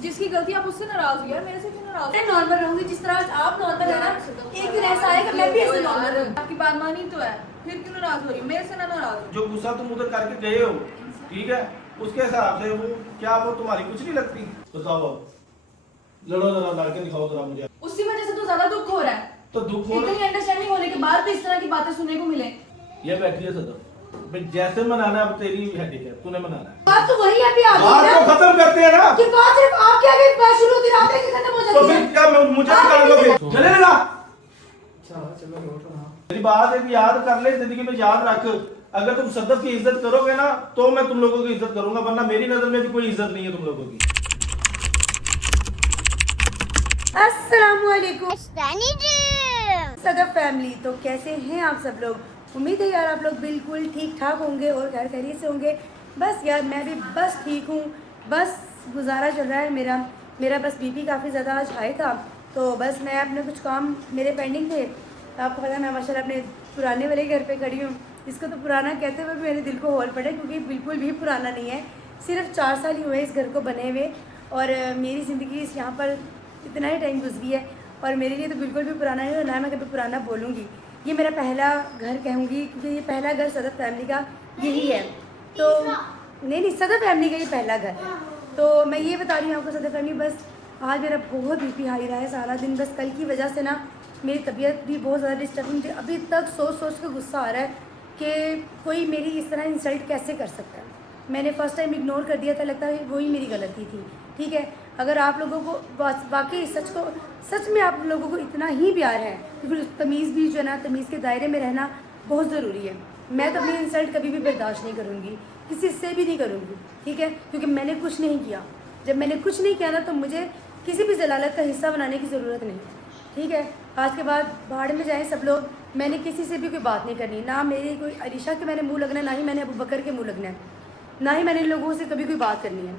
जिसकी गलती आप उससे नाराज हो यार, मेरे से क्यों नाराज? मैं नॉर्मल रहूंगी जिस तरह आप नॉर्मल है ना, एक दिन ऐसा आएगा मैं भी ऐसे नॉर्मल रहूंगी। आपकी बात मानी तो है, फिर क्यों नाराज हो रही हो? मेरे से ना नाराज हो। जो गुस्सा तुम उधर करके गए हो, ठीक है, उसके हिसाब से वो क्या वो तुम्हारी कुछ नहीं लगती? बताओ, लड़ो जरा, लड़के दिखाओ जरा मुझे। उसी वजह से तो ज्यादा दुख हो रहा है। तो दुख हो इतनी अंडरस्टैंडिंग होने के बाद भी इस तरह की बातें सुनने को मिले। ये बैठी है सदा भाई, जैसे मनाना अब तेरी हेडेक है, तूने मनाना है। बात तो वही अभी आ बात गई तो ना खत्म करते हैं ना। कि बात सिर्फ आपके आगे बात शुरू होती है, आपके खत्म हो तो जाती फिर है। क्या मुझे निकाल दोगे? चले ना। मेरी बात एक याद कर ले, जिंदगी में याद रख, अगर तुम सदफ की इज्जत करोगे ना तो मैं तुम लोगों की इज्जत करूंगा, वरना मेरी नजर में भी कोई इज्जत नहीं है तुम लोगों की। अस्सलामुअलैकुम सदफ फैमिली, तो कैसे हैं आप सब लोग? उम्मीद है यार आप लोग बिल्कुल ठीक ठाक होंगे और खैर खैरियत से होंगे। बस यार मैं भी बस ठीक हूँ, बस गुजारा चल रहा है मेरा बस बीपी काफ़ी ज़्यादा आज हाई था, तो बस मैं अपने कुछ काम मेरे पेंडिंग थे। आपको पता है मैं माशाल्लाह अपने पुराने वाले घर पे खड़ी हूँ। इसको तो पुराना कहते हुए मेरे दिल को हौल पड़े, क्योंकि बिल्कुल भी पुराना नहीं है। सिर्फ 4 साल ही हुए इस घर को बने हुए, और मेरी ज़िंदगी इस यहाँ पर इतना ही टाइम गुजरी है, और मेरे लिए तो बिल्कुल भी पुराना नहीं, और ना मैं कभी पुराना बोलूँगी। ये मेरा पहला घर कहूँगी, क्योंकि ये पहला घर सदफ फैमिली का यही है। तो नहीं सदफ फैमिली का ये पहला घर है। तो मैं ये बता रही हूँ आपको सदफ फैमिली, बस आज मेरा बहुत बीपी हाई रहा है सारा दिन। बस कल की वजह से ना मेरी तबीयत भी बहुत ज़्यादा डिस्टर्ब, मुझे अभी तक सोच के गुस्सा आ रहा है कि कोई मेरी इस तरह इंसल्ट कैसे कर सकता है। मैंने फ़र्स्ट टाइम इग्नोर कर दिया था, लगता है वही मेरी गलती थी। ठीक है, अगर आप लोगों को वाकई सच में आप लोगों को इतना ही प्यार है तो फिर तमीज़ भी जो है ना, तमीज़ के दायरे में रहना बहुत ज़रूरी है। मैं तो अपनी इंसल्ट कभी भी बर्दाश्त नहीं करूँगी, किसी से भी नहीं करूँगी। ठीक है, क्योंकि मैंने कुछ नहीं किया। जब मैंने कुछ नहीं किया ना, तो मुझे किसी भी जलालत का हिस्सा बनाने की ज़रूरत नहीं। ठीक है, आज के बाद भाड़ में जाएं सब लोग। मैंने किसी से भी कोई बात नहीं करनी, ना मेरी कोई अरीशा के मैंने मुँह लगना है, ना ही मैंने अबू बकर के मुँह लगना है, ना ही मैंने लोगों से कभी कोई बात करनी है।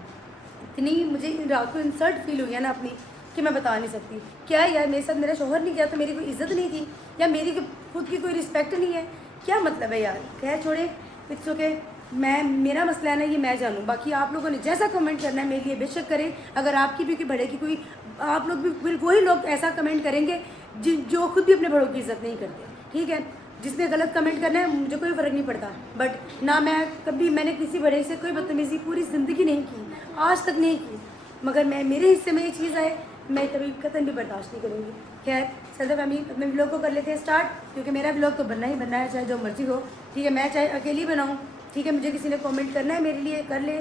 इतनी मुझे रात को इंसल्ट फील हुई है ना अपनी, कि मैं बता नहीं सकती। क्या यार मेरे साथ मेरा शोहर नहीं किया तो मेरी कोई इज्जत नहीं थी, या मेरी खुद की कोई रिस्पेक्ट नहीं है? क्या मतलब है यार? खैर छोड़े, इट्स ओके। मेरा मसला है ना, ये मैं जानूँ। बाकी आप लोगों ने जैसा कमेंट करना है मेरे लिए बेशक करें। अगर आपकी भी कोई बड़े की कोई, आप लोग भी वही लोग ऐसा कमेंट करेंगे जो खुद भी अपने बड़ों की इज्जत नहीं करते। ठीक है, जिसने गलत कमेंट करना है मुझे कोई फ़र्क नहीं पड़ता, बट ना मैंने किसी बड़े से कोई बदतमीज़ी पूरी ज़िंदगी नहीं की, आज तक नहीं की। मगर मेरे हिस्से में ये चीज़ आए, मैं कभी कतई भी बर्दाश्त नहीं करूँगी। खैर सदफ फैमिली, अपने व्लॉग को कर लेते हैं स्टार्ट, क्योंकि मेरा व्लॉग तो बनना ही बनना है, चाहे जो मर्जी हो। ठीक है, मैं चाहे अकेली बनाऊँ, ठीक है, मुझे किसी ने कमेंट करना है मेरे लिए कर ले,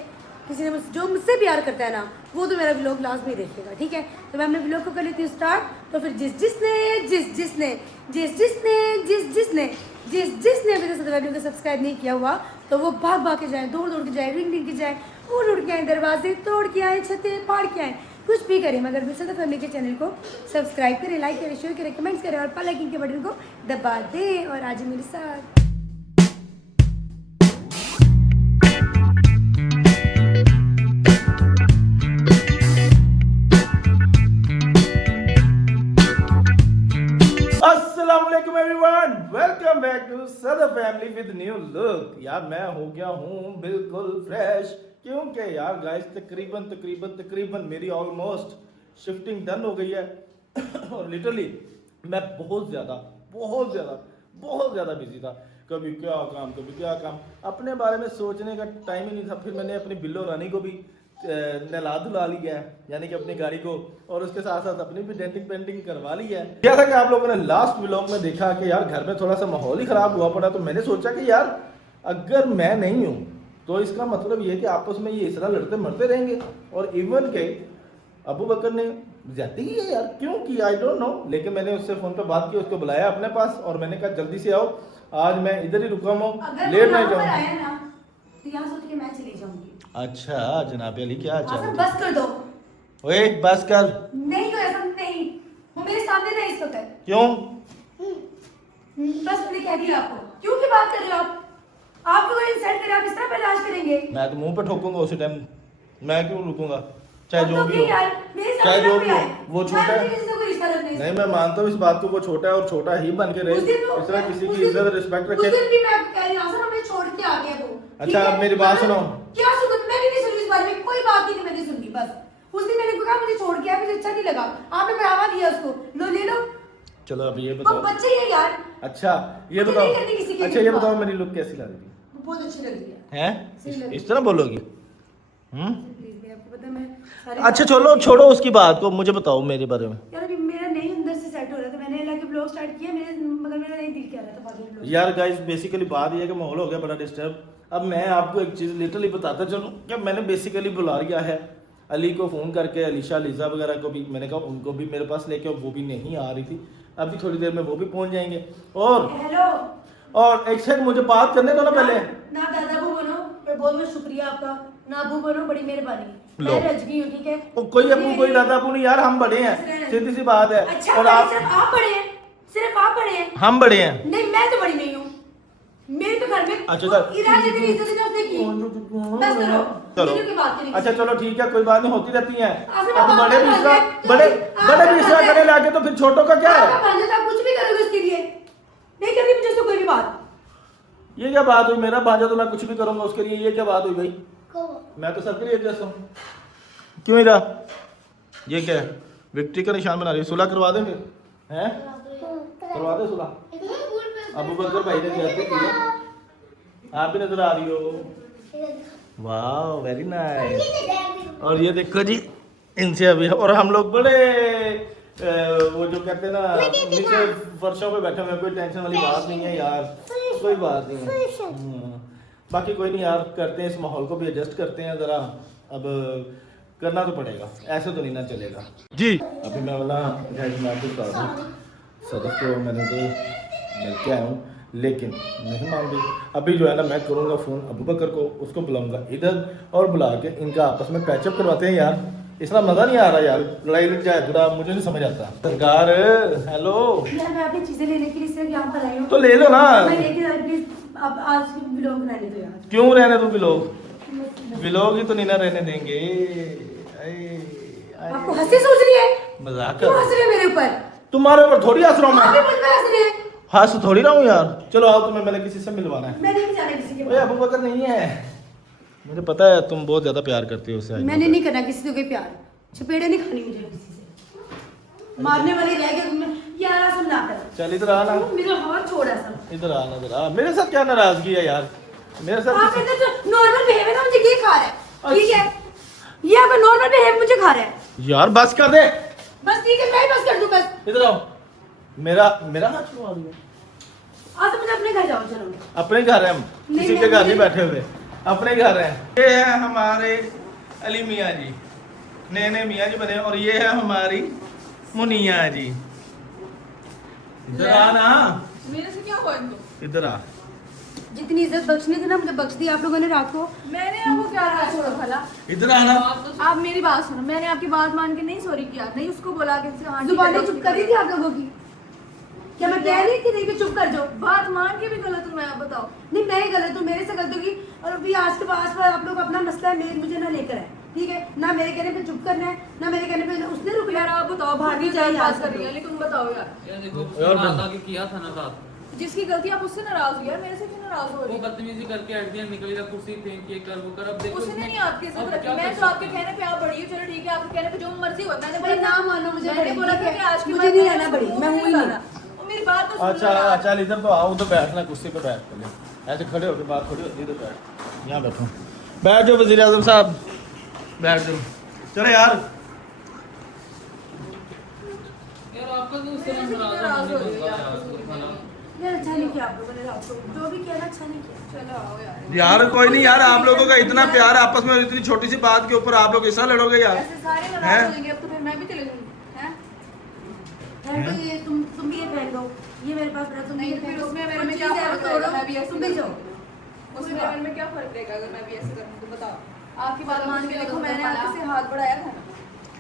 किसी ने जो मुझसे प्यार करता है ना, वो तो मेरा व्लॉग लाजमी देखेगा। ठीक है, तो मैं अपने व्लॉग को कर लेती हूँ स्टार्ट। तो फिर जिसने अभी तक सदफ फैमिली को सब्सक्राइब नहीं किया हुआ, तो वो भाग के जाए, दौड़ के जाए, रिंग के जाए, उड़ के आए, दरवाजे तोड़ के आए, छतें फाड़ के आए, कुछ भी करें, मगर भी सदफ फैमिली के चैनल को सब्सक्राइब करें, लाइक करें, शेयर करें, कमेंट्स करें, और बेल आइकन के बटन को दबा दें। और आज मेरे साथ अस्सलामुअलैकुम everyone, welcome back to Sadaf family with new look. यार मैं हो गया हूँ बिल्कुल फ्रेश, क्योंकि यार गाइस तकरीबन मेरी ऑलमोस्ट शिफ्टिंग डन हो गई है और लिटरली मैं बहुत ज़्यादा बिजी था। कभी क्या काम, अपने बारे में सोचने का टाइम ही नहीं था। फिर मैंने अपनी बिल्लो रानी को भी नहला धुला लिया है, यानी कि अपनी गाड़ी को, और उसके साथ साथ अपनी भी डेंटिंग पेंटिंग करवा ली है। जैसा कि आप लोगों ने लास्ट व्लॉग में देखा कि यार घर में थोड़ा सा माहौल ही खराब हुआ पड़ा, तो मैंने सोचा कि यार अगर मैं नहीं हूँ तो इसका मतलब ये है कि आपस में ये इस तरह लड़ते मरते रहेंगे। और इवन के अबू बकर ने ज्यादा ही है यार, क्यों की आई डोंट नो, लेकिन मैंने उससे फोन पे बात की, उसको बुलाया अपने पास, और मैंने कहा जल्दी से आओ, आज मैं इधर ही रुका हूँ, लेट नहीं जाऊंगा। तो यहाँ सोच के मैं चली जाऊंगी। अच्छा जनाब अली, क्या चाहते? बस कर दो। ओए बस कर। नहीं तो ऐसा नहीं, वो मेरे सामने नहीं इस वक्त। क्यों? बस मैंने कह दिया आपको। क्यों की बात कर रहे हो आप? आपको कोई इंसल्ट करे, आप इस तरह बर्दाश्त करेंगे? मैं तो मुंह पे ठोकूंगा उसी टाइम, मैं क्यों रुकूंगा? चाहे जो भी हो, चाहे जो भी हो, वो छोटा है। नहीं मैं मानता हूँ इस बात को, वो छोटा है और छोटा ही बन के रहे, इस तरह किसी की इज्जत रिस्पेक्ट रखे। उस दिन भी मैं कह रही हूं, हमें छोड़ के आ गया वो। अच्छा अब मेरी बात सुनो। क्या सुनो? मैं भी नहीं सुनी इस बारे में, कोई बात ही नहीं मैंने सुनी। बस उस दिन मैंने कहा मुझे अच्छा नहीं लगा, आपने बढ़ावा दिया उसको, लो ले लो। चलो अब ये वो बताओ। बच्चे ही है यार। अच्छा ये मुझे बताओ, नहीं करनी किसी की अच्छा ये बात। बताओ मेरी लुक कैसी लग रही है? बहुत अच्छी लग रही है। हैं इस तरह बोलोगी? प्लीज मैं आपको पता है, मैं सारे अच्छा चलो छोड़ो उसकी बात को, मुझे बताओ मेरे बारे में। यार अभी मेरा नहीं अंदर से सेट हो रहा था, मैंने लगे ब्लॉग स्टार्ट किया मेरे, मगर मेरा नहीं दिल कह रहा था बाकी ब्लॉग। यार गाइस बेसिकली बात ये है कि माहौल हो गया बड़ा डिस्टर्ब। अब मैं आपको एक चीज़ लिटरली बताता चलूँ कि मैंने बेसिकली बुला लिया है अली को फ़ोन करके, अलीशा लीजा वगैरह को भी मैंने कहा उनको भी मेरे पास लेके, वो भी नहीं आ रही थी, अभी थोड़ी देर में वो भी पहुंच जाएंगे। हेलो और एक सेकंड मुझे बात करने दो ना पहले। ना दादा बू बनो, पर बहुत बहुत शुक्रिया आपका, ना अबू बनो, बड़ी मेहरबानी। लो। मैं रज गई हूँ, ठीक है। कोई अबू कोई दादा अबू नहीं यार, हम बड़े हैं, सीधी सी बात है। अच्छा और आप सिर्फ आप बड़े हैं, सिर्फ आप बड़े हैं। हम बड़े हैं। नहीं मैं तो बड़ी नहीं हूँ, मेरे तो घर में अच्छा, इराज जितनी इज्जत है उसने की। बस करो, चलो मेरे की बात नहीं। अच्छा चलो ठीक है, कोई बात नहीं, होती रहती है। आसिफ, अब आप बड़े भी बात इसरा करते हैं, बड़े तो बड़े आप भी इसरा बात करने लाके तो फिर छोटों का क्या है? आपका भांजा था, कुछ भी करोगे उसके लिए, नहीं करनी मुझे उससे कोई भी बात। ये क्या बात हुई? मेरा भांजा तो मैं कुछ भी करूंगा उसके लिए, ये क्या बात हुई भाई? मैं तो सबके लिए जैसा हूँ। क्यों इरा? ये क्या है? विक्ट्री का निशान बना रही है, सुलह करवा देंगे? हैं? करवा दे सुलह। अबू बकर भाई ने कहते किया, आप भी नजर आ रही हो। वाह वेरी नाइस। और ये देखो जी इनसे अभी, और हम लोग बड़े वो जो कहते हैं ना नीचे फर्शों पे बैठे हुए, कोई टेंशन वाली बात नहीं है यार, कोई बात नहीं है। बाकी कोई नहीं यार, करते हैं इस माहौल को भी एडजस्ट करते हैं ज़रा, अब करना तो पड़ेगा, ऐसे तो नहीं ना चलेगा जी। अभी मैं बोला मैं आपको बता दूँ, सदफ को मैंने तो मिल के आया हूँ, लेकिन नहीं मान रही। अभी जो है ना मैं करूँगा फ़ोन अबू बकर को, उसको बुलाऊंगा इधर और बुला के इनका आपस में पैचअप करवाते हैं यार। इतना मज़ा नहीं आ रहा यार, लड़ाई लग जाए थोड़ा, मुझे नहीं समझ आता। सरकार हेलो यार मैं अपनी चीजें लेने के लिए सिर्फ यहाँ पर आई हूँ, तो ले लो ना। मैं लेके आ रही, प्लीज अब आज व्लॉग रहने दो यार। क्यों रहने दो बिलोग ही तो नहीं ना रहने देंगे। आपको हंसी सूझ रही है? मजाक क्यों कर हंस रहे हैं मेरे ऊपर? तुम्हारे ऊपर थोड़ी हंस रहा हूँ आप भी मैं, मुझ पर हंस रहे हैं। हंस थोड़ी रहा हूँ यार। चलो आओ, तुम्हें मैंने किसी से मिलवाना है। मैं नहीं जाने किसी के ओए अबू बकर नहीं है, मुझे पता है तुम बहुत ज्यादा प्यार करती हो उससे। मैंने नहीं करना किसी से कोई प्यार, चपेड़े नहीं खानी मुझे किसी से, मारने वाली रह गए यार। आसम ना कर, चल इधर आ ना, मेरा हाथ छोड़ा सब। इधर आ ना, इधर आ। मेरे साथ क्या नाराजगी है यार? मेरे साथ आप इधर तो नॉर्मल बिहेव है ना, मुझे ये खा रहा है, ठीक है? ये आपका नॉर्मल बिहेव मुझे खा रहा है। यार बस कर दे, बस ठीक है, मैं ही बस कर दूं बस। इधर आओ। मेरा मेरा हाथ छुआ दिया। आज मुझे अपने घर जाओ, चलो। अपने घर है हम, नहीं, किसी के नहीं, घर नहीं नहीं। बैठे हुए, अपने घर है। ये है हमारे अली मियाँ जी, नए नए मियाँ जी बने, और ये है हमारी मुनिया जी। इधर आ ना, मेरे से क्या हुआ इनको? इधर आ। जितनी इज्जत बख्शनी थी ना मुझे बख्श दी आप लोगों ने रात को। मैंने आपको क्या कहा छोड़ो भला? इधर आना। आप मेरी बात सुनो, मैंने आपकी बात मान के नहीं सॉरी किया, नहीं उसको बोला कि हाँ ठीक है, जुबानें दोस्ती चुप करी थी आप लोगों की, क्या मैं कह रही थी नहीं कि चुप कर जाओ? बात मान के भी गलत हूँ मैं, आप बताओ। नहीं मैं ही गलत हूँ, मेरे से गलत होगी। और अभी आज के बाद आप लोग अपना मसला है, मुझे ना लेकर आए, ठीक है? ना मेरे कहने पे चुप करना है, ना मेरे कहने पे उसने रुक यार आप बताओ, भाभी जाए जाए यार बात कर रही है, लेकिन बताओ यार, यार देखो यार रात आके किया था ना रात, जिसकी गलती आप उससे नाराज हो यार, मेरे से क्यों नाराज हो रही वो है? बदतमीजी करके हट दिया, निकल गया, कुर्सी फेंक ये कर वो कर। अब देखो उसने इसमें- नहीं आपकी इज्जत अब रखी, क्या मैं कर तो आपके सकते हैं? कहने पे आप बड़ी हो, चलो ठीक है, आपके कहने पे जो मर्जी हो। मैंने भाई बोला ना मानो मुझे मैंने बड़ी, बोला ठीक था है? कि आज के मुझे बाद नहीं मैं रहना बड़ी, उसको मैं मुंह हुई नहीं नहीं। लगाना। वो मेरी बात तो सुन अच्छा लो यार। चल इधर तो आओ, उधर बैठना, कुर्सी पे बैठ पहले, ऐसे खड़े होकर बात थोड़ी होती है। इधर बैठ, यहाँ बैठो, बैठ जाओ वजीर आजम साहब, बैठ जाओ। चलो यार यार आपका तो उससे मेरे से नाराज क्यों नाराज हो होने रही है बनता आप है उसको यार, दिखाने? यार अच्छा नहीं किया आप लोगों ने रात को, जो भी किया ना अच्छा नहीं किया। चलो आओ यार। यार कोई नहीं यार, आप लोगों का इतना प्यार आपस में, इतनी छोटी सी बात के ऊपर आप लोग ऐसा लड़ोगे यार? ऐसे सारे हैं? नाराज हो जाएंगे, अब तो फिर मैं भी चले जाऊंगी, हैं? पहन लो ये, तुम भी ये पहन लो, ये मेरे पास रहा, तुम भी नहीं, ये फिर पहन लो। उसमें मेरे कुछ में क्या चीज़ें फर्क हैं, रहेगा? तोड़ो, मैं भी ऐसे तुम भी करूँ। जाओ। उसमें मेरे में क्या फर्क रहेगा अगर मैं भी ऐसे करूँ तो बताओ? आपकी बात मान के देखो, मैंने आपके से हाथ बढ़ाया था ना।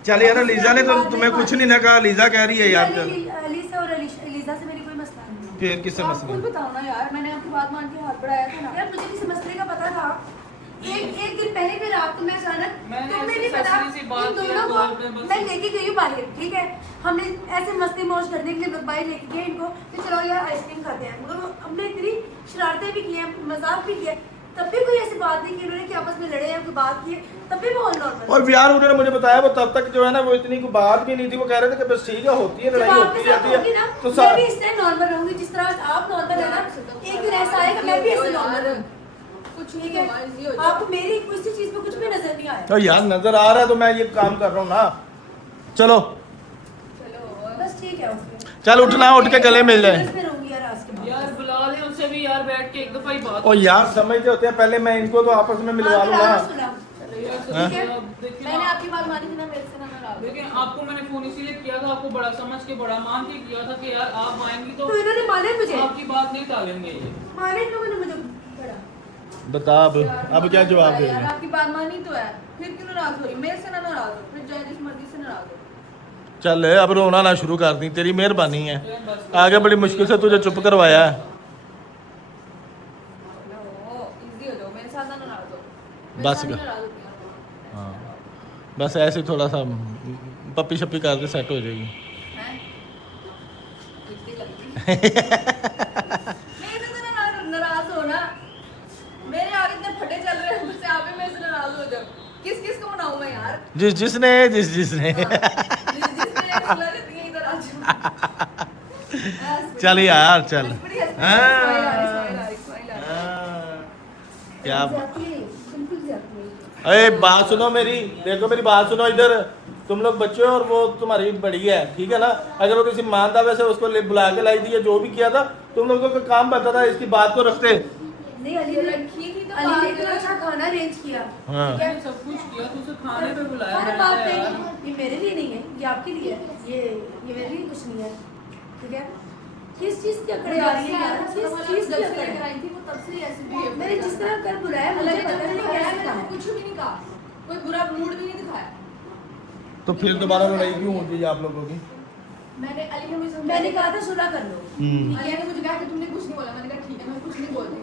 चल यार, लीजा ने तो तुम्हें कुछ नहीं ना कहा, लीजा कह रही है यार। चल अलीसा और अलीजा से मेरी कोई मसला नहीं है। फिर किससे आप मसला? खुद बताओ ना यार, मैंने आपकी बात मान के हाथ बढ़ाया था ना। यार मुझे किसी मसले का पता था, एक दिन पहले भी रात को मैं अचानक, मैंने तुम्हें ऐसी नहीं पता, ससुरी सी बात इन की है, दोनों कॉल पे को बस। मैं लेके गई हूँ बाहर, ठीक है? हमने ऐसे मस्ती मौज करने के लिए लोग बाहर लेके गए इनको कि चलो यार आइसक्रीम खाते हैं, मगर हमने इतनी शरारतें भी की हैं, मजाक भी किया, तब भी कोई ऐसी बात नहीं की उन्होंने कि आपस में लड़े या कोई बात की, तब भी बहुत नॉर्मल। और यार उन्होंने मुझे बताया वो तब तक जो है ना वो इतनी कोई बात भी नहीं थी, वो कह रहे थे कि बस ठीक है होती है लड़ाई होती जाती है तो मैं भी इससे नॉर्मल रहूंगी जिस तरह आप नॉर्मल है ना, एक दिन ऐसा आएगा मैं भी ऐसे नॉर्मल रहूंगी। कुछ ठीक नहीं है, आपको मेरी किसी चीज पे कुछ भी नजर नहीं आया। तो यार नजर आ रहा है तो मैं ये काम कर रहा हूँ ना। चलो बस ठीक है, ओके। चल उठना, उठ के गले मिल जाए। मैं रहूंगी यार आज के बाद। यार बुला ले उनसे भी यार, बैठ के एक दफा ही बात। ओ यार समझते होते हैं, पहले मैं इनको तो आपस में मिलवा लूंगा। चलो यार, हाँ? सुनिए, अब देखिए मैंने ना, आपकी बात मानी थी ना, मेरे से ना नाराज। देखिए आपको मैंने फोन इसीलिए किया था, आपको बड़ा समझ के बड़ा मान के किया था कि यार आप आएंगी तो तो इन्होंने माने मुझे, आपकी बात नहीं टालेंगे ये। माने इन लोगों ने मुझे बड़ा। बता अब क्या जवाब यार देंगे? आपकी बात मानी तो है, फिर क्यों नाराज हो रही? मेरे से ना नाराज हो, फिर जाए जिस मर्जी से नाराज हो। चल अब रोना ना शुरू कर दी, तेरी मेहरबानी है, आगे बड़ी मुश्किल से तुझे चुप करवाया है। इजी हो जाओ, मेरे साथ ना नाराज हो। बस मेरे कर। साथ नाराज होती है। हाँ बस ऐसे थोड़ा सा पप्पी शप्पी करके सेट हो जाएगी। हैं? इतनी लगती। मेरे से तो नाराज हो ना। मेरे आगे इतने फटे चल रहे हैं, मुझसे आप भी मेरे से नाराज हो जाओ। किस किस को मनाऊं मैं यार? जिसने जिसने सुला देती है इधर आ जाओ। चल यार चल। बड़ी हंसी हाँ। स्माइल आ रही, स्माइल आ रही, स्माइल आ रही। हाँ। क्या जाती है, बिल्कुल जाती है। अरे बात सुनो मेरी, देखो मेरी बात सुनो इधर। तुम लोग बच्चे हो और वो तुम्हारी बड़ी है, ठीक है ना। अगर वो किसी मानदावे से उसको बुला के लाई थी या जो भी किया था, तुम लोगों का काम बनता था इसकी बात को रखते। नहीं, अली ने रखी थी तो अली बात ने इतना है। अच्छा खाना अरेंज किया। हाँ। ठीक है? मैंने सब कुछ किया तो उसे खाने पे बुलाया हर मैंने बात पे यार। ये मेरे लिए नहीं है, ये आपके लिए है, ये मेरे लिए कुछ नहीं है। ठीक है, किस चीज की अकड़ आ रही है यार, किस चीज की अकड़ लेकर है? आई थी वो तब से ऐसे भी है। मैंने जिस तरह कल बुलाया मुझे हालांकि पता जब नहीं मैंने कैसे कहा कहा मैंने है। कुछ भी नहीं कहा, कोई बुरा मूड भी नहीं दिखाया। तो फिर दोबारा लड़ाई क्यों होती है आप लोगों की? मैंने अली ने मुझे मैंने कहा था सुलह कर लो। अली ने मुझे कहा कि तुमने कुछ नहीं बोला। मैंने कहा ठीक है, मैं कुछ नहीं बोलती।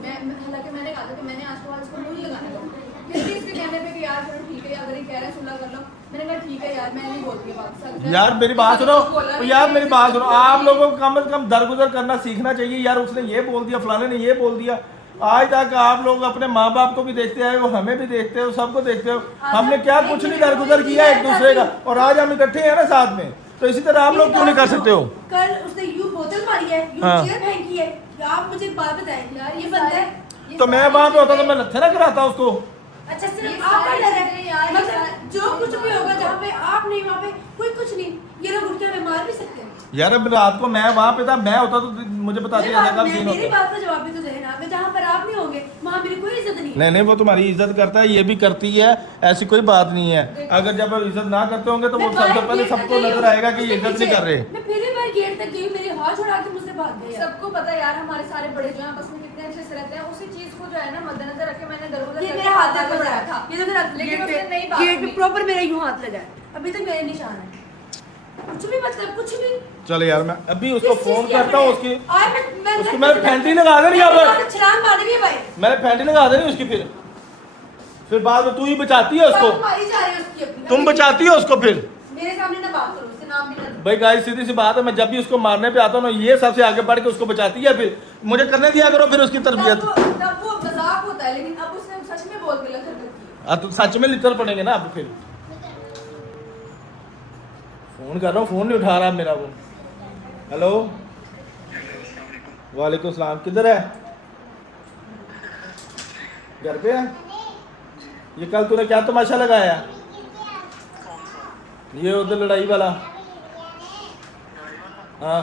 हालांकि मैंने कहा था कि मैंने आज के बाद इसको नहीं लगाने दूंगा। किसी इसके कहने पे कि यार चलो ठीक है, अगर ये कह रहे हैं सुलह कर लो, मैंने कहा ठीक है यार, मैं नहीं बोलती है बात। यार मेरी बात सुनो, यार मेरी बात सुनो, आप लोगों को कम से कम दरगुजर करना सीखना चाहिए यार। उसने ये बोल दिया, फलाने ने ये बोल दिया। आज तक आप लोग अपने माँ बाप को भी देखते आए हो, हमें भी देखते हो, सबको देखते हो। हमने क्या कुछ नहीं दरगुजर किया एक दूसरे का, और आज हम इकट्ठे हैं ना साथ में, तो इसी तरह आप लोग क्यों नहीं कर सकते हो? कल उसने यूं बोतल मारी है, यूं हाँ। चेयर फेंकी है। आप मुझे एक बात बताएं यार, ये बंदा है। तो मैं वहां पे होता तो मैं लत्थे ना कराता उसको। अच्छा ये सिर्फ सारी आपका डर चीजें है यार, ये मतलब जो कुछ भी होगा जहाँ पे आप नहीं वहाँ पे कोई कुछ नहीं, ये लोग उठ के हमें मार भी सकते हैं। यार अब रात को मैं वहां पे था, मैं होता तो मुझे बता दिया जाता सीन मेरी होता। बात का जवाब भी तो देना, मैं जहाँ पर आप नहीं होंगे वहाँ मेरी कोई इज्जत नहीं है। नहीं वो तुम्हारी इज्जत करता है, ये भी करती है, ऐसी कोई बात नहीं है। अगर जब आप इज्जत ना करते होंगे तो वो मैं सबसे बाहर पहले गेट तक सबको गई नजर हूँ, आएगा कि ये उसके इज्जत नहीं पीछे। कर रहे। मैं पहली बार गेट तक गई, मेरे हाथ छुड़ा के मुझसे भाग गए। सबको पता है यार, हमारे सारे बड़े जो हैं आपस में कितने अच्छे से रहते हैं। उसी चीज को जो है ना मद्देनजर रख के मैंने दरवाजा ये करके मेरे हाथ तक आवाज लगाया लगाया था, ये देखो लेकिन गेट उसने नहीं पे बात गेट पे सुनी। प्रॉपर मेरा यूं हाथ लगा है, अभी तक मेरे निशान है। कुछ भी मतलब कुछ भी। चलो यार मैं अभी उसको किस चीज़ फोन की करता हूँ अकड़ उसकी, है? और मैं उसको मैंने फैंटी लगा देनी अब, छलांग मार देनी है भाई। मैंने फैंटी लगा देनी उसकी। फिर बाद में तू ही बचाती है उसको, बात मारी जा रही है उसकी अपनी। तुम बचाती हो उसको। फिर मेरे सामने ना बात करो, उससे नाम भी ना लो। भाई गाइस सीधी सी बात है, मैं जब भी उसको मारने पे आता हूँ ना, ये सबसे आगे बढ़ के उसको बचाती है। फिर मुझे करने दिया करो फिर उसकी तरबियत। तब वो मजाक होता है, लेकिन अब उसने सच में बोल के लग कर तो सच में लिटर पड़ेंगे ना अब। फिर फोन कर रहा हूँ, फोन नहीं उठा रहा मेरा वो। हेलो वालेकुम सलाम, किधर है? घर पे है? ये कल तूने क्या तमाशा लगाया? ये उधर लड़ाई वाला, हाँ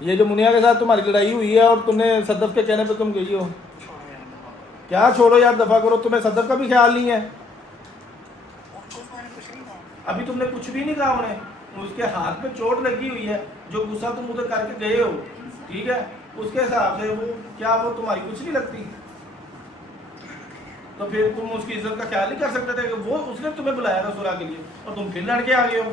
ये जो मुनिया के साथ तुम्हारी लड़ाई हुई है और तुमने सदफ के कहने पे तुम गई हो। क्या छोड़ो यार, दफा करो, तुम्हें सदफ का भी ख्याल नहीं है। अभी तुमने कुछ भी नहीं कहा उन्हें, उसके हाथ पे चोट लगी हुई है, जो गुस्सा तुम उधर करके गए हो, ठीक है, उसके हिसाब से वो क्या वो तुम्हारी कुछ नहीं लगती? तो फिर तुम उसकी इज्जत का ख्याल नहीं कर सकते थे कि वो उसने तुम्हें बुलाया था सुलह के लिए और तुम फिर लड़के आ गए हो।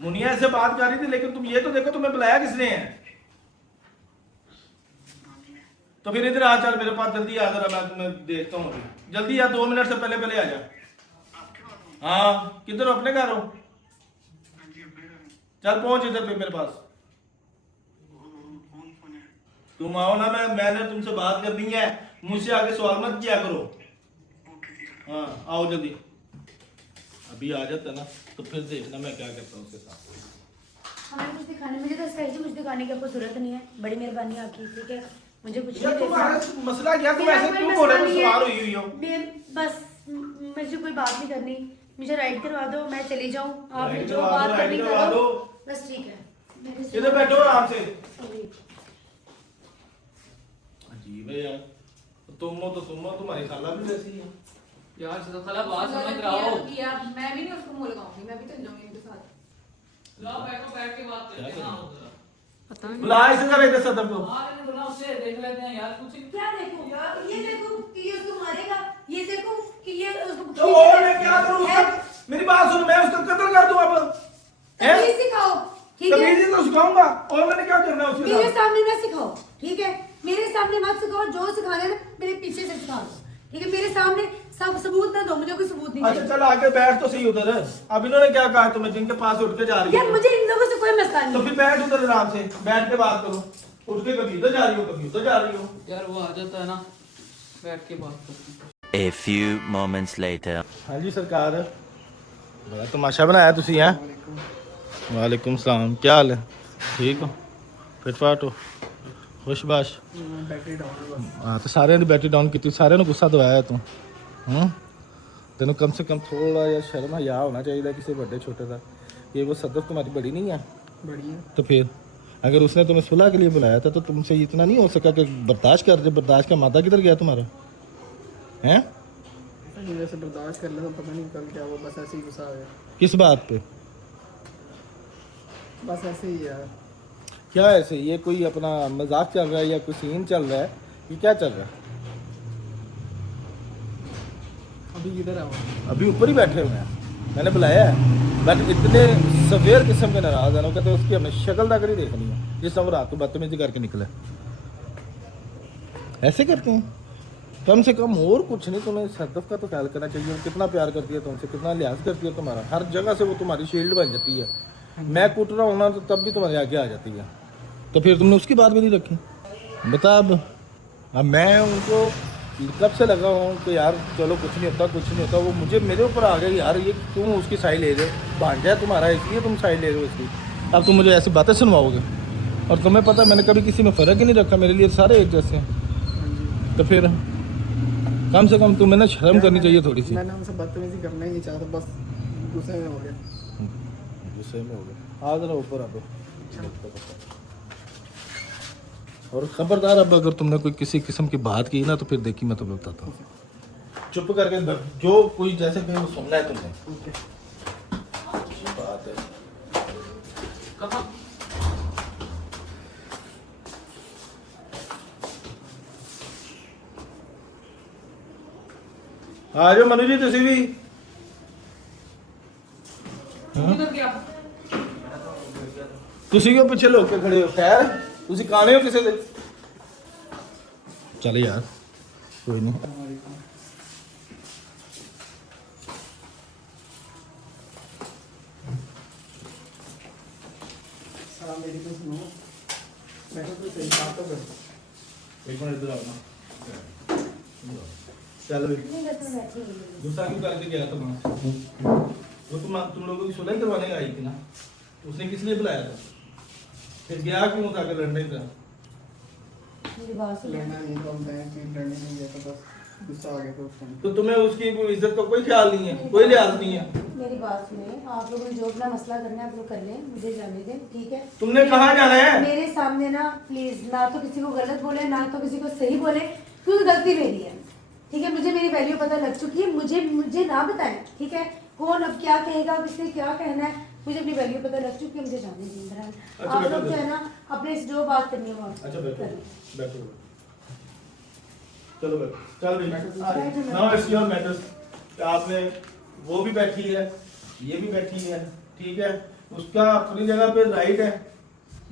मुनिया से बात कर रही थी, लेकिन तुम ये तो देखो तुम्हें बुलाया किसने है। तो फिर इधर आ, चल मेरे पास जल्दी आ जरा, मैं तुम्हें देखता हूँ अभी। जल्दी आ, 2 मिनट से पहले पहले आ जा। हाँ किधर हो? अपने घर हो? चल पहुंच इधर पे मेरे पास। तुम आओ ना, मैंने तुमसे बात करनी है, मुझसे आगे सवाल मत किया करो। हाँ आओ जल्दी, अभी आ जाता ना तो फिर देखना मैं क्या करता हूँ उसके साथ। हमें कुछ दिखाने, मुझे तो स्पेशली कुछ दिखाने की आपको जरूरत नहीं है, बड़ी मेहरबानी आपकी, ठीक है। मुझे कुछ यार नहीं तुम्हारा देखना। मसला क्या, तुम मेरा ऐसे कोई क्यों मसला बोल रहे हो, नहीं है। सवार हुई हो। बस मुझे कोई बात नहीं करनी, मुझे राइड करवा दो, मैं चली जाऊँ, आपने राइड जो करवा दो, बात राइड करनी करवा करो, दो। बस ठीक है। इधर बैठो आराम से। अजीब है यार, तुम हो तो तुम हो, तुम्हारी खाला भी वैसी है। यार सदा खाला बात समझ गलत रहा हो। किया, मैं भी नहीं उसको मुंह लगाऊंगी, मैं भी चल जाऊंगी इनके साथ। लाओ बैठो, बैठ के बात करते हैं। हाँ पता नहीं बुला इसे जरा इधर सदर को। हाँ मैंने बोला उससे देख लेते हैं यार कुछ। क्या देखो यार, ये देखो कि ये उसको मारेगा, ये देखो कि ये उसको तो और मैं क्या करूं उसका, मेरी बात सुन, मैं उसका कत्ल कर दूं अब, हैं? तमीज सिखाओ, ठीक है। तमीज ही तो सिखाऊंगा, और मैंने क्या करना है उसके मेरे साथ। सामने ना सिखाओ, ठीक है। मेरे सामने मत सिखाओ, जो सिखाना है ना मेरे पीछे से सिखा दो, ठीक है। मेरे सामने सब सबूत ना दो, मुझे कोई सबूत नहीं अच्छा चाहिए। चल आके बैठ तो सही उधर। अब इन्होंने क्या कहा तुम्हें, जिनके पास उठ के जा रही यार है, मुझे इन लोगों से कोई मसला तो नहीं फिर बैठ उधर आराम से, बैठ के बात करो। उठ के कभी उधर जा रही हो, कभी उधर जा रही हो। यार वो आ जाता है ना, बैठ के बात करते हैं। A few moments later. हाँ जी सरकार, बड़ा तमाशा बनाया तुसी हैं। वालेकुम सलाम, क्या हाल है, ठीक हो, फिटफाट हो, खुशबाश। हाँ तो सारे बैटरी डाउन की, सारे गुस्सा दवाया तू। तेन कम से कम थोड़ा या शर्म हया होना चाहिए किसी बड़े छोटे का। ये वो सदफ तुम्हारी बड़ी नहीं है, बड़ी है। तो फिर अगर उसने तुम्हें सुलह के लिए बुलाया था तो तुमसे इतना नहीं हो सका कि बर्दाश्त कर दे। बर्दाश्त का मादा किधर गया तुम्हारा, हैं? जैसे बर्दाश्त कर लिया तो पता नहीं कल क्या वो बस ऐसे ही गुस्सा आ गया। किस बात पे? बस ऐसे ही यार। क्या ऐसे, ये कोई अपना मजाक चल रहा है या कोई सीन चल रहा है, ये क्या चल रहा है? अभी किधर आओ? अभी ऊपर ही बैठे हुए हैं, मैंने बुलाया है, बट इतने सवेर किस्म के नाराज है ना, कहते उसकी हमें शक्ल तक नहीं देखनी है जिस समय रात को बदतमीजी करके निकले। ऐसे करते हैं, कम से कम और कुछ नहीं, तुम्हें सदफ का तो ख्याल करना चाहिए। वो कितना प्यार करती है तुमसे, कितना लिहाज करती है तुम्हारा, हर जगह से वो तुम्हारी शील्ड बन जाती है। मैं कूट रहा हूँ ना तो तब भी तुम्हारे आगे आ जाती है, तो फिर तुमने उसकी बात भी नहीं रखी। बता अब मैं उनको कब से लगा हूँ कि यार चलो कुछ नहीं होता, कुछ नहीं होता, वो मुझे मेरे ऊपर आ गई यार, ये तुम उसकी साइड ले रहे हो, भांजा है तुम्हारा इसलिए तुम साइड ले रहे हो इसकी। अब तुम मुझे ऐसी बातें सुनवाओगे, और तुम्हें पता है मैंने कभी किसी में फ़र्क ही नहीं रखा, मेरे लिए सारे एक जैसे हैं। तो फिर कम से कम तुम्हें ना शर्म करनी चाहिए थोड़ी सी। मैंने उनसे बदतमीजी करना ही नहीं चाहता, बस गुस्से में हो गया। गुस्से में हो गया, आ जरा ऊपर आ दो। और खबरदार अब अगर तुमने कोई किसी किस्म की बात की ना तो फिर देखी मैं तुम्हें बताता हूँ। चुप करके जो कोई जैसे भी वो सुनना है तुम्हें। बात है कहाँ? आ जाओ मनु जी, तुसी भी। किधर गया? तुसी क्यों पीछे लोग के खड़े हो, खैर तुसी काने हो किसे दे। चल यार कोई नहीं। सारा मेरी तो सुनो, बैठो तो सही, बात तो करो। एक मिनट इधर आओ ना। चल भी गुस्सा क्यों करके गया था वहाँ से? वो तुम लोगों की सुलह करवाने आई थी ना, उसने किस लिए बुलाया था? फिर गया क्यों था कि लड़ने का? मेरी बात सुनो। लड़ना नहीं तो मैं कि लड़ने नहीं गया था, बस गुस्सा आ गया था उस टाइम। तो तुम्हें उसकी कोई इज्जत का कोई ख्याल नहीं है, कोई लिहाज नहीं है। मेरी बात सुने, आप लोगों ने जो अपना मसला करना है आप लोग कर लें, मुझे जाने दें, ठीक है। तुमने कहाँ जाना है? मेरे सामने ना प्लीज, ना तो किसी को गलत बोले ना तो किसी को सही बोले, क्योंकि गलती मेरी है, ठीक है। मुझे मेरी वैल्यू पता लग चुकी है, मुझे ना बताएं, ठीक है। कौन अब क्या कहेगा, किसने क्या कहना है, मुझे अपनी वैल्यू पता लग चुकी है, मुझे जाने दीजिए। अच्छा, आप बैठो, लोग जो है ना अपने से जो बात करनी है वो आप अच्छा बैठो करें। बैठो, चलो बैठो, चल भाई बैठो। Now it's your matters. आपने वो भी बैठी है, ये भी बैठी है, ठीक है। उसका अपनी जगह पे राइट है,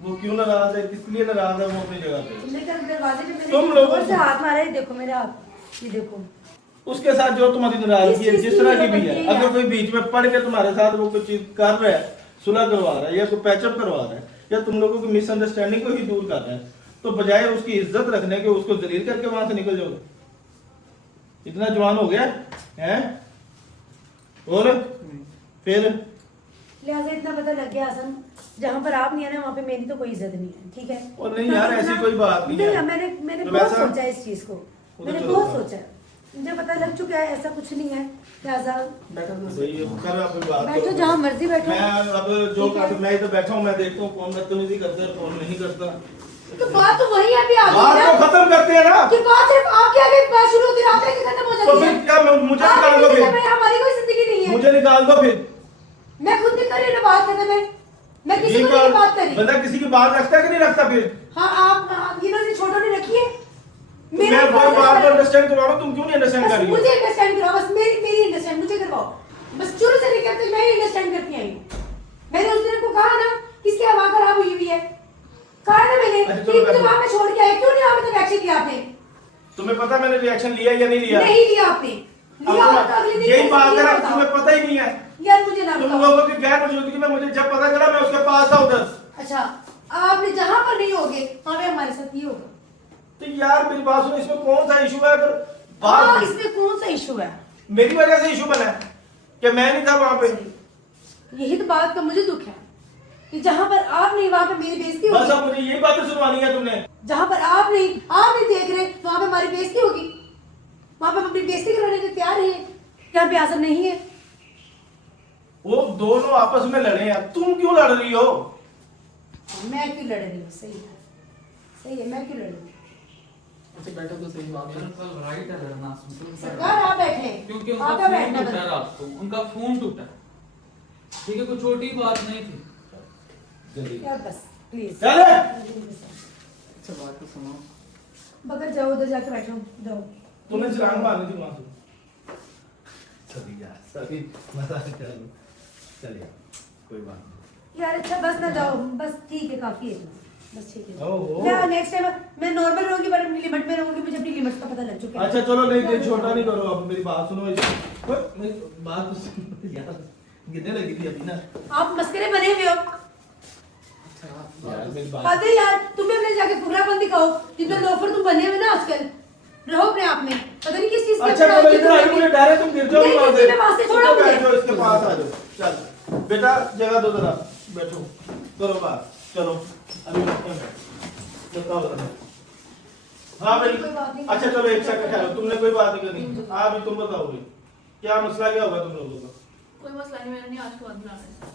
वो क्यों नाराज है, किस लिए नाराज है, वो अपनी जगह पे। तुमने कल दरवाजे पे मेरे तुम लोगों जोर से को- हाथ मारा है, देखो मेरे हाथ, ये देखो। उसके साथ जो तुम्हारी नाराजगी है, किस जिस चीज़ तरह की की भी है, बनती है? अगर कोई बीच में पड़ के तुम्हारे साथ वो कोई चीज कर रहा है, सुलह करवा रहा है या कोई पैचअप करवा रहा है या तुम लोगों की मिसअंडरस्टैंडिंग को ही दूर कर रहा है, तो बजाय उसकी इज्जत रखने के उसको जलील करके वहां से निकल जाओगे। इतना जवान हो गया है। और फिर लिहाजा इतना पता लग गया आसन, जहाँ पर आप नहीं है ना वहाँ पे मेरी तो कोई इज्जत नहीं है, ठीक है? और नहीं यार, ऐसी कोई बात नहीं है। मैंने तो बहुत वैसा- सोचा इस चीज को, तो मैंने चलो बहुत बताओ। सोचा है, मुझे पता लग चुका है ऐसा कुछ नहीं है। लिहाजा बैठो तो भाई अब कर आप बात बैठो करो। जहाँ मर्जी बैठो। मैं अब जो ठीक है। कर मैं तो बैठा हूँ, मैं देखता हूँ कौन बदतमीजी करता है और कौन नहीं करता। तो बात तो वही अभी आ बात गई तो ना खत्म करते हैं ना। कि बात सिर्फ आपके आगे बात शुरू होती है, आपके आगे खत्म हो तो जाती फिर है। क्या मुझे आप निकाल दो किसी फिर, समय हमारी कोई जिंदगी नहीं है। मुझे निकाल दो फिर। मैं खुद नहीं कर रही ना बात करने में, मैं किसी को निकाल- नहीं बात करी। बंदा किसी की बात रखता है कि नहीं रखता फिर? हाँ आप इन्होंने छोटों ने रखी है। मैं कोई बात को अंडरस्टैंड करवा रहा हूँ, तुम क्यों नहीं अंडरस्टैंड कर बस रही हो? मुझे अंडरस्टैंड करवाओ, बस मेरी अंडरस्टैंड मुझे करवाओ। बस शुरू से लेकर तक मैं ही अंडरस्टैंड करती आई हूँ। मैंने उस दिन को कहा ना किसकी हवा खराब हुई हुई है, कहा ना मैंने अच्छा, कि चलो मुझे बैठो। वहां पे छोड़ के आए, क्यों नहीं वहां पे तक एक्शन लिया आपने? तुम्हें पता मैंने रिएक्शन लिया या नहीं लिया? नहीं लिया आपने, लिया अब होता तो अगले दिन यही कैसे बात लिया है ना, होता? तुम्हें पता ही नहीं है। यार मुझे ना तुम बताओ। लोगों की गैर मौजूदगी में मुझे जब पता चला मैं उसके पास था उधर। अच्छा आपने जहां पर नहीं होगे वहां पे हमारे साथ ये होगा। तो यार मेरी बात सुनो, इसमें कौन सा इशू है? अगर हाँ बात इसमें कौन सा इशू है? मेरी वजह से इशू बना है कि मैं नहीं था वहां पे। यही तो बात का मुझे दुख है कि जहां पर आप नहीं वहां पे मेरी बेइज्जती बस होगी। अब मुझे यही बातें सुनवानी है तुमने। जहां पर आप नहीं देख रहे वहां पे हमारी बेइज्जती होगी, वहां पे हम अपनी बेइज्जती करवाने के तैयार हैं। यहाँ पे आसन नहीं है। वो दोनों आपस में लड़े हैं, तुम क्यों लड़ रही हो? मैं क्यों लड़ रही हूँ? सही है मैं क्यों लड़ रही हूँ? अच्छा बैठो तो सही बात है। कल राइट है लड़ना आसमतल। सरकार आप बैठे, क्योंकि आपका उनका फोन बैठना टूटा बंद। रात को, उनका फोन टूटा। ठीक है, कोई छोटी बात नहीं थी। जल्दी यार बस प्लीज चले। अच्छा बात तो सुनो। बकर जाओ उधर जाके बैठो, जाओ। तुम्हें चिराग मारनी थी वहां से। चली यार, सभी मजाक कर लो। चलिए कोई बात नहीं। यार अच्छा बस ना जाओ, बस ठीक है काफी है इतना। बस ठीक है। ओहो। मैं नेक्स्ट टाइम मैं नॉर्मल रहूंगी पर अपनी लिमिट में रहूंगी, मुझे अपनी लिमिट्स का पता लग चुका है। अच्छा चलो, नहीं नहीं छोटा नहीं करो, अब मेरी बात सुनो। मेरी बात तो सुनो यार, गिरने लगी थी अभी ना। आप मस्करे बने हुए हो। यार मेरी बात पता है यार, तुम भी अपने जाके फुकरापन दिखाओ, जितना लोफर तुम बने हुए ना आजकल। रहो अपने आप में, पता नहीं किस चीज की अच्छा अपना चलो, औचित्य इधर आई नहीं मुझे है। डर है तुम गिर जाओगी नहीं, वहां नहीं, मैं वहां से से। छोड़ो मुझे। बैठो, इसके पास आ जाओ। चल बेटा, जगह दो जरा, बैठो, करो बात। चलो अभी बताओ जरा। हाँ भाई, कोई बात नहीं। अच्छा चलो एक सेकंड ठहरो, तुमने कोई बात नहीं करनी। हाँ अभी तुम बताओगे क्या मसला क्या होगा तुम लोगों का? कोई मसला नहीं, मैंने नहीं आज के बाद बुलाना है।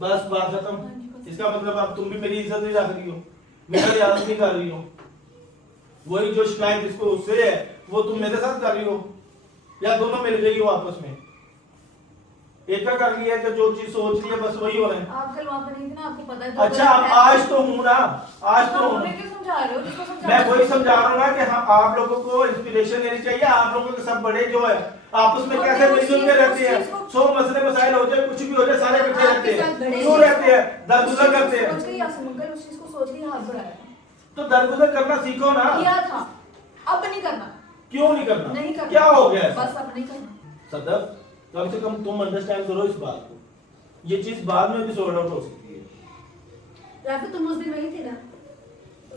बस बात खत्म। इसका मतलब अब तुम भी मेरी इज्जत नहीं रख रही हो, मेरा लिहाज नहीं कर रही हो। वही जो शिकायत इसको उससे है वो तुम मेरे साथ कर रही हो, या दोनों मिल गई हो आपस में? एक का कर लिया कि जो चीज सोच रही है बस वही हो रहा है। आप कल वहां पर नहीं थे ना, आपको पता है। अच्छा अब आज तो हूं ना, आज तो हाँ, हूं। हमें क्यों समझा रहे हो? जिसको समझा मैं वही समझा रहा हूँ ना कि हाँ आप लोगों को इंस्पिरेशन लेनी चाहिए। आप लोगों के सब बड़े जो है आपस में तो कैसे उस मिलजुल चीज के को- रहते हैं। उस चीज को- 100 मसले मसाइल हो जाए, कुछ भी हो जाए, सारे इकट्ठे आपके रहते साथ बड़े हैं। क्यों रहते हैं? दरगुजर करते सोच हैं। के या समझकर उस चीज को सोच के हाथ बढ़ाया तो दरगुजर करना सीखो ना। किया था, अब नहीं करना। क्यों नहीं करना? नहीं करना। क्या हो गया ऐसा? बस अब नहीं करना। सदर कम से कम तुम अंडरस्टैंड करो इस बात को। ये चीज बाद में भी सॉर्ट आउट हो सकती है। राफी तुम उस दिन वही थे ना,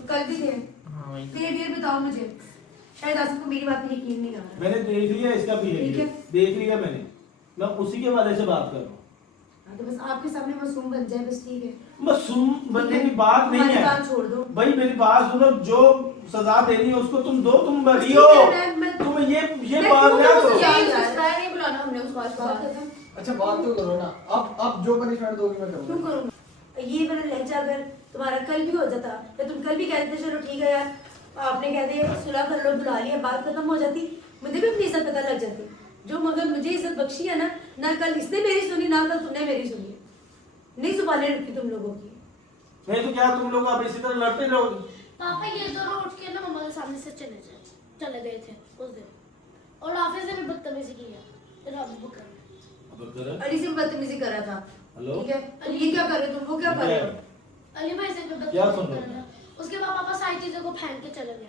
कल भी थे। हाँ वही। बिहेवियर बताओ मुझे, शायद आसिफ को मेरी बात पे यकीन नहीं आ रहा। मैंने देख लिया इसका ठीक बिहेवियर, है। देख लिया मैंने। मैं उसी के बारे से बात कर रहा हूँ। हाँ, तो बस आपके सामने मासूम बन जाए बस ठीक है। मासूम बनने की बात नहीं हमारी है बात छोड़ दो। भाई, मेरी बात सुनो। जो सजा देनी है उसको तुम दो, तुम बड़ी ठीक हो। है, मैं- तुम ये मैं बात क्यों ना ना करो। मुझे- यही सोचता है, नहीं बुलाना हमने उसको आज के बात बाद। खत्म। अच्छा बात तो करो ना। अब जो पनिशमेंट दोगी मैं क्यों करूंगा। करूँगा? ये मेरा लहजा अगर तुम्हारा कल भी हो जाता या तुम कल भी कहते चलो ठीक है यार, आपने कह दिया सुलह कर लो, बुला लिया, बात खत्म हो जाती, मुझे भी अपनी इज्जत पता लग जाती। जो मगर मुझे इज्जत बख्शी है ना कल इसने मेरी सुनी ना कल तुमने मेरी सुनी। नहीं जुबानें रखी तुम लोगों की। नहीं तो क्या तुम लोग अब इसी तरह लड़ते रहोगे? पापा ये दोनों उठ के ना मम्मा के सामने से चले गए थे उस दिन, और ऑफिस में भी बदतमीजी की है। फिर अब वो कर अली से बदतमीजी कर रहा था। हेलो? ठीक है, तो ये क्या कर रहे हो तुम, वो क्या कर रहे हो? अली भाई से भी क्या सुन बदतमीजी रहे कर हो? रहा है। उसके बाद पापा सारी चीजों को फेंक के चले गए।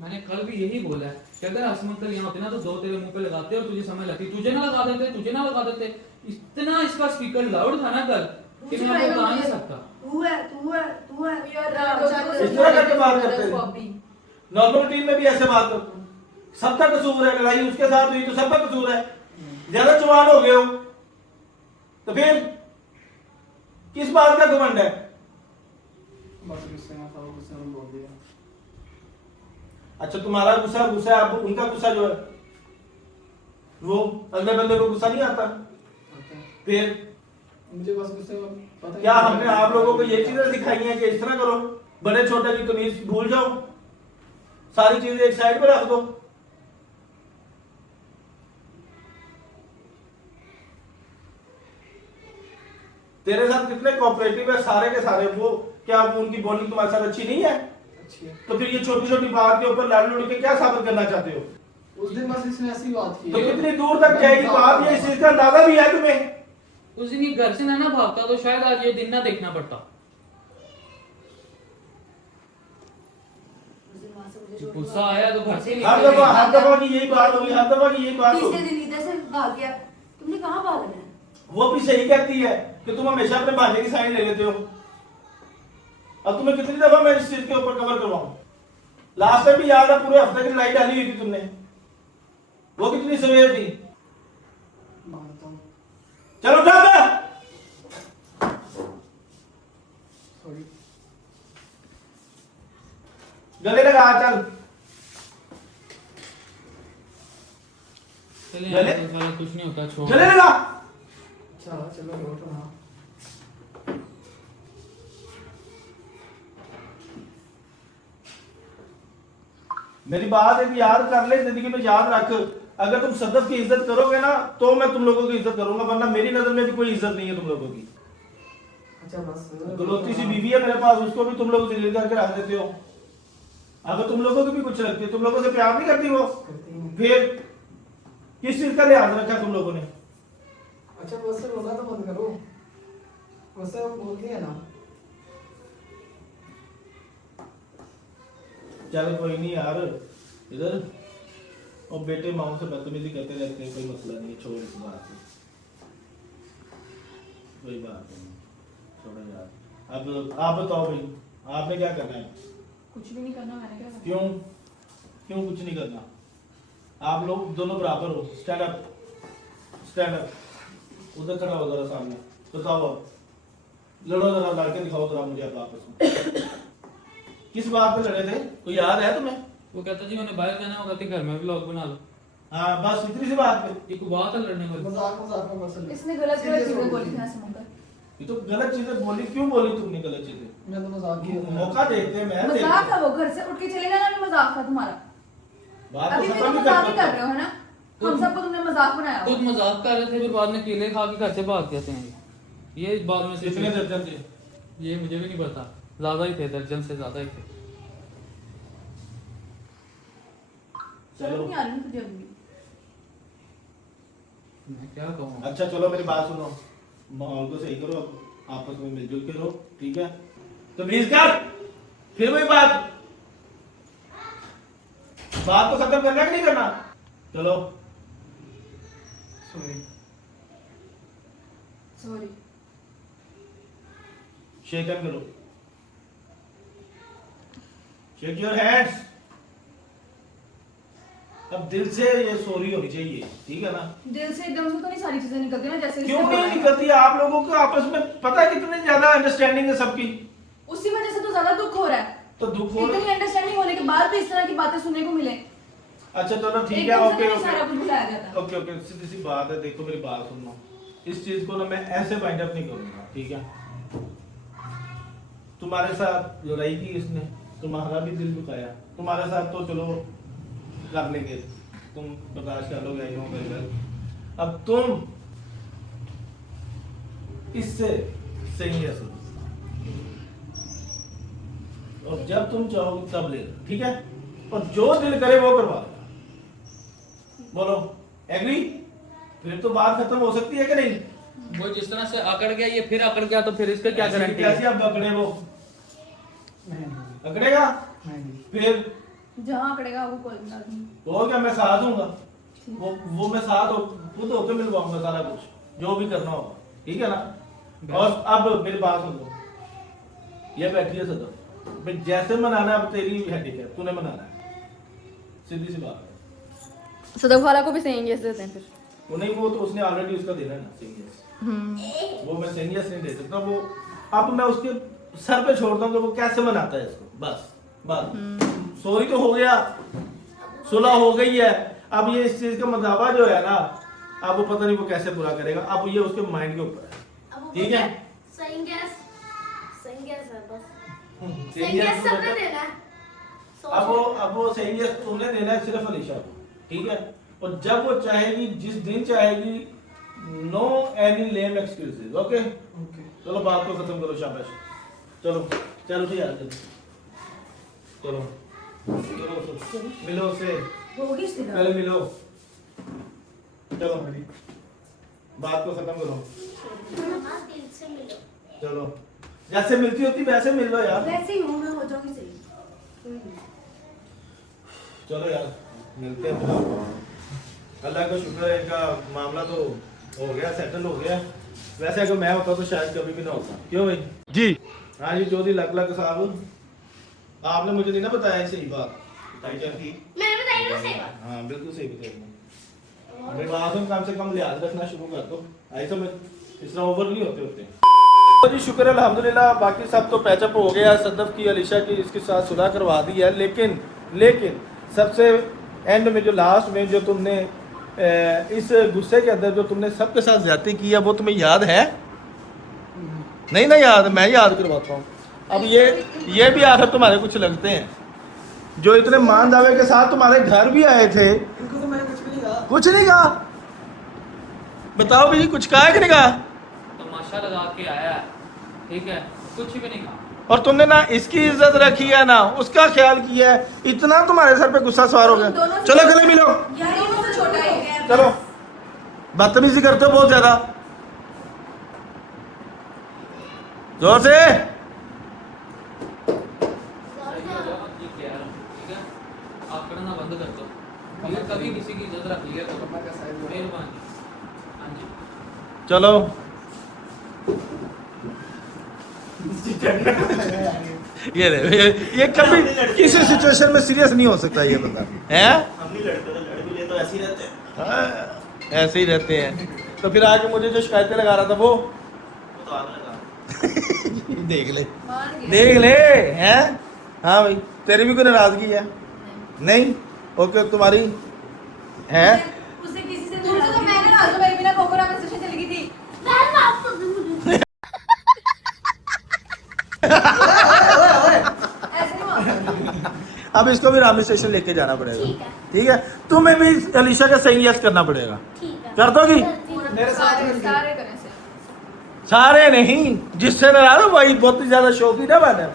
मैंने कल भी यही बोला है कि अगर असमतल यहाँ होते ना तो दो तेरे मुंह पे लगाते और तुझे समझ लगती। तुझे ना लगा देते, तुझे ना लगा देते। इतना इसका स्पीकर लाउड था ना कल, कि मैं आपको बता नहीं सकता। तू है यार इस तरह करके बात करते हैं। नॉर्मल रूटीन में भी ऐसे बात करते हैं। सबका कसूर है, लड़ाई उसके साथ हुई तो सबका कसूर है। ज्यादा जवान हो गए हो तो फिर किस बात का घमंड है? बस गुस्से में था, गुस्से में बोल दिया। अच्छा तुम्हारा गुस्सा गुस्सा है, अब उनका गुस्सा जो है वो अगले बंदे को गुस्सा नहीं आता। आता है। फिर मुझे बस गुस्से में पता ही क्या नहीं हमने आप लोगों को ये चीजें सिखाई हैं कि इस तरह करो, बड़े छोटे की तमीज भूल जाओ, सारी चीजें एक साइड पे रख दो। तेरे साथ कितने कोऑपरेटिव है सारे के सारे, वो क्या वो उनकी बॉन्डिंग तुम्हारे साथ अच्छी नहीं है? अच्छी है। तो फिर ये छोटी छोटी बात के ऊपर लड़ लड़ के क्या साबित करना चाहते हो? उस दिन बस इसने ऐसी बात की। तो कितनी दूर तक जाएगी बात, ये इस चीज का अंदाजा भी है तुम्हें? उस दिन ये घर से ना भागता तो शायद आज ये दिन ना देखना पड़ता। गुस्सा आया तो घर से हर दफा की यही बात होगी, हर दफा की यही बात तीसरे होगी। दिन इधर से भाग गया। तुमने कहाँ भागना है? वो भी सही कहती है कि तुम हमेशा अपने भांजे की साइड ले लेते हो। अब तुम्हें कितनी दफा मैं इस चीज के ऊपर कवर करवाऊं? लास्ट टाइम भी याद है, पूरे हफ्ते की लड़ाई डाली हुई थी तुमने, वो कितनी सवेर थी। मानता हूँ। चलो उठा दे। सॉरी। गले लगा चल। चले गले? यार, साला कुछ नहीं होता, छोड़। गले लगा। अच्छा चलो लौट रहा। मेरी बात एक याद कर ले, जिंदगी में याद रख, अगर तुम सदफ की इज्जत करोगे ना तो मैं तुम लोगों की इज्जत करूंगा, वरना मेरी नजर में भी कोई इज्जत नहीं है तुम लोगों की। अच्छा बस गलोती सी बीवी है मेरे पास, उसको भी तुम लोग जलील करके रख देते हो। अगर तुम लोगों की भी कुछ लगती है, तुम लोगों से प्यार नहीं करती वो, करती हूँ। फिर किस चीज का लिहाज रखा तुम लोगों ने? अच्छा बस से रोना तो बंद करो, वैसे हम बोल दिए ना। चल कोई नहीं यार, इधर और बेटे माओ से बदतमीजी करते रहते हैं, कोई मसला नहीं है, छोड़ इस बात को, कोई बात नहीं, छोड़ो यार। अब आप बताओ भाई, आपने क्या करना है? कुछ भी नहीं करना, मैंने क्या करना? क्यों क्यों कुछ नहीं करना? आप लोग दोनों बराबर हो। Stand up, stand up. उधर खड़ा हो जरा सामने, बताओ अब, लड़ो जरा, लड़के दिखाओ जरा मुझे अब आपस में। किस बात पे लड़े थे, कोई याद है तुम्हें? वो कहता जी मैंने बाहर जाना होगा, घर में व्लॉग बना लो। हाँ बस इतनी सी बात पे। ये कोई बात है लड़ने वाली? मजाक मजाक में बस ले। इसने गलत गलत चीजें बोली थी ऐसे मुंह पर। ये तो गलत चीजें बोली, क्यों बोली तुमने गलत चीजें? मैं तो मजाक किया था। मौका देखते हैं, मैं मजाक था वो, घर से उठ के चले गए ना, भी मजाक था तुम्हारा। बात अभी तो भी खत्म तो ही मजाक ही करते कर रहे हो, है ना? हम सबको तुमने मजाक बनाया खुद हुआ। मजाक कर रहे थे, फिर बाद में केले खा के घर से भाग गए थे। ये बाद में से कितने दर्जन थे? ये मुझे भी नहीं पता, ज्यादा ही थे, दर्जन से ज्यादा ही थे। चलो नहीं आ रही हूँ तुझे अभी। मैं क्या कहूँ? अच्छा चलो मेरी बात सुनो, माहौल को सही करो, आपस में मिलजुल के रहो, ठीक है? तो प्लीज कर, फिर वही बात को खत्म करना कि नहीं करना? चलो सॉरी। सॉरी। शेक हैंड करो, शेक योर हैंड्स। अब दिल से ये सॉरी होनी चाहिए, ठीक है ना? दिल से एकदम से तो नहीं सारी चीजें निकलती ना, जैसे क्यों इसने नहीं बोला है। निकलती? आप लोगों को आपस में पता है कितनी ज्यादा अंडरस्टैंडिंग है सबकी, उसी वजह से तो ज्यादा दुख हो रहा है। तो दुख हो इतनी अंडरस्टैंडिंग होने के बाद भी इस तरह की बातें सुनने को मिले। अच्छा चलो ठीक है, एकदम से ओके नहीं सारा कुछ भुलाया जाता। ओके ओके, सीधी सी बात है, देखो मेरी बात सुनो, इस चीज को ना मैं ऐसे वाइंड अप नहीं करूंगा, ठीक है? तुम्हारे साथ लड़ाई की इसने, तुम्हारा भी दिल दुखाया, तुम्हारे साथ तो चलो कर लेंगे, तुम बर्दाश्त कर लोगे, आई नो वेरी वेल। अब तुम इससे सही है सुनो, और जब तुम चाहोगे तब ले लो, ठीक है? और जो दिल करे वो करवा देना। बोलो एग्री? फिर तो बात खत्म हो सकती है कि नहीं? वो जिस तरह से अकड़ गया, ये फिर अकड़ गया, तो फिर इसका क्या गारंटी कैसे है? अब अकड़े वो? नहीं अकड़ेगा? नहीं। फिर जहाँ अकड़ेगा वो कोई ना। तो क्या मैं साथ दूंगा, वो मैं साथ खुद होकर मिलवाऊंगा सारा कुछ, जो भी करना होगा, ठीक है ना? और अब मेरी बात सुन लो, ये बैठी है सदफ, मैं जैसे मनाना है, अब तेरी हेडेक है, तूने मनाना है, सीधी सी बात है। सदफ वाला को भी सही यस देते हैं फिर। वो नहीं, वो तो उसने ऑलरेडी उसका देना है ना सही यस, वो मैं सही यस नहीं दे सकता। वो अब मैं उसके सर पे छोड़ता हूँ कि वो कैसे मनाता है इसको, बस सॉरी तो हो गया, सुलह हो गई है, अब ये इस चीज का मदावा जो है ना, अब वो पता नहीं वो कैसे पूरा करेगा, अब ये उसके माइंड के ऊपर है। ठीक है, सही गैस है बस। सही सही यस गैस तो सबने बेटा- देना है। अब वो सही है, तुमने देना है सिर्फ अलीशा को, ठीक है। और जब वो चाहेगी, जिस दिन चाहेगी, नो एनी लेम एक्सक्यूजेज, ओके। चलो बात को खत्म करो, शाबाश। चलो चलो ठीक है, चलो चलो मिलो उससे, होगी सीधा। पहले मिलो, चलो बात को खत्म करो, हाँ, दिल से मिलो। चलो जैसे मिलती होती वैसे मिल लो यार। वैसे ही हूँ मैं, हो जाऊंगी सही। चलो यार मिलते हैं फिर। अल्लाह का शुक्र है, इनका मामला तो हो गया, सेटल हो गया। वैसे अगर मैं होता तो शायद कभी भी ना होता। क्यों भाई जी? हाँ जी चौधरी लक साहब, आपने मुझे नहीं ना बताया सही बात, बताई क्या थी? मैंने बताई ना सही बात। हाँ बिल्कुल सही बताया। मेरे बात में कम से कम लिहाज रखना शुरू कर दो, ऐसा में इस तरह ओवर नहीं होते। तो जी शुक्र अल्हम्दुलिल्लाह, बाकी सब तो पैचअप हो गया, सदफ की अलीशा की इसके साथ सुलह करवा दी है। लेकिन सबसे एंड में जो लास्ट में जो तुमने इस गुस्से के अंदर जो तुमने सबके साथ ज्यादती की है, वो तुम्हें याद है? नहीं ना याद, मैं याद करवाता हूँ। अब ये भी आखिर तुम्हारे कुछ लगते हैं, जो इतने मान दावे के साथ तुम्हारे घर भी आए थे। इनको तो मैंने कुछ भी नहीं कहा। कुछ नहीं कहा? बताओ भाई, कुछ कहा कि नहीं कहा? तमाशा लगा के आया है, ठीक है, कुछ भी नहीं कहा। और तुमने ना इसकी इज्जत रखी है ना उसका ख्याल किया है, इतना तुम्हारे सर पे गुस्सा सवार हो गया। चलो गले मिलो, यार ये मुझसे छोटा है। चलो बदतमीजी करते हो बहुत ज्यादा, जोर से। सही हो जाओ, ये कह रहा हूँ, ठीक है, आप करना बंद कर दो, अगर कभी किसी की इज्जत रख लिया तो मेहरबानी। हाँ जी, चलो ये कभी किसी सिचुएशन में सीरियस नहीं हो सकता, ये बता हैं? हम नहीं लड़ते तो लड़ भी ले तो ऐसे ही रहते हैं। हाँ, ऐसे ही रहते हैं। तो फिर आके मुझे जो शिकायतें लगा रहा था वो तो आग लगा देख ले, मान गए। देख ले हैं। हाँ भाई, तेरी भी कोई नाराजगी है? नहीं? ओके, तुम्हारी है? उससे किसी से तुमसे तो मैंने ना आज मेरी बिना कोकोरा में सेशन चली गई थी। मैं माफ कर दूँ मुझे। ऐसे नहीं हुआ। अब इसको भी रामी स्टेशन लेके जाना पड़ेगा, ठीक है। ठीक है? तुम्हें भी अलीशा का सही यस करना पड़ेगा। ठीक है। कर दोगी? करती हूँ। मेरे साथ सारे मिलके। सारे करें से। सारे नहीं, जिससे नाराज हो वही बहुत ही ज्यादा शौकी ना बने।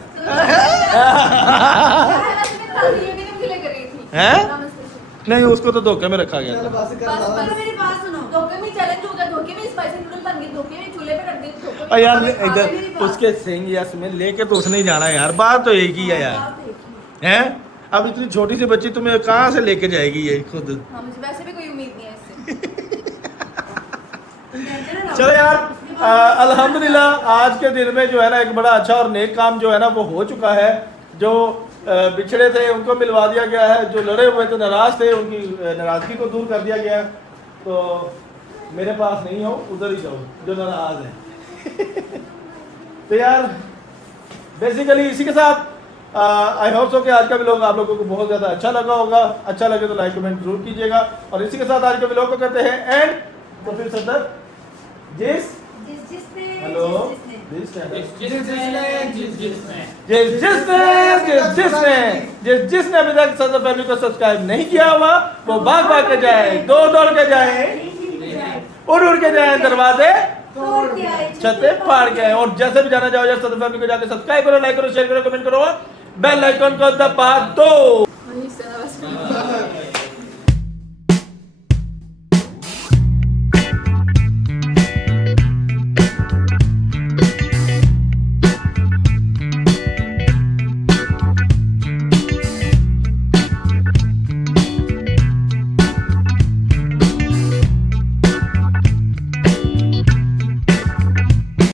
हैं? नहीं, उसको तो धोखे में रखा गया चलो था। बस कर बस साला। पहले मेरी बात सुनो। धोखे में चैलेंज होगा, धोखे में स्पाइसी नूडल बन गए, धोखे में चूल्हे पे रख दिए, धोखे में और यार खाने खा गए मेरी इधर बात। उसके सही यस में लेके तो उसने ही जाना है यार, बात तो एक ही है यार। बात एक ही है। हैं? अब इतनी छोटी सी बच्ची तुम्हें कहाँ से लेके जाएगी ये खुद? हाँ, मुझे वैसे भी कोई उम्मीद नहीं है इससे। चलो यार, अल्हम्दुलिल्लाह आज के दिन में जो है ना एक बड़ा अच्छा और नेक काम जो है ना वो हो चुका है। जो बिछड़े थे उनको मिलवा दिया गया है, जो लड़े हुए थे नाराज थे उनकी नाराजगी को दूर कर दिया गया है। तो मेरे पास नहीं हो, उधर ही जाओ जो नाराज है। तो यार बेसिकली इसी के साथ आई होप सो कि आज का व्लॉग आप लोगों को बहुत ज़्यादा अच्छा लगा होगा। अच्छा लगे तो लाइक कमेंट जरूर कीजिएगा। और इसी के साथ आज के व्लॉग को करते हैं एंड। तो फिर सदर जिसने हेलो जिसने जिसने अभी तक सदर फैमिली को सब्सक्राइब नहीं किया हुआ वो भाग भाग के जाए, दौड़ के जाए, उड़ के जाए, दरवाजे छते फाड़ के आए। और जैसे भी जाना चाहो यार सदर फैमिली को जाके सब्सक्राइब करो, लाइक करो, शेयर करो, कमेंट करो, बेल आइकन को दबा दो।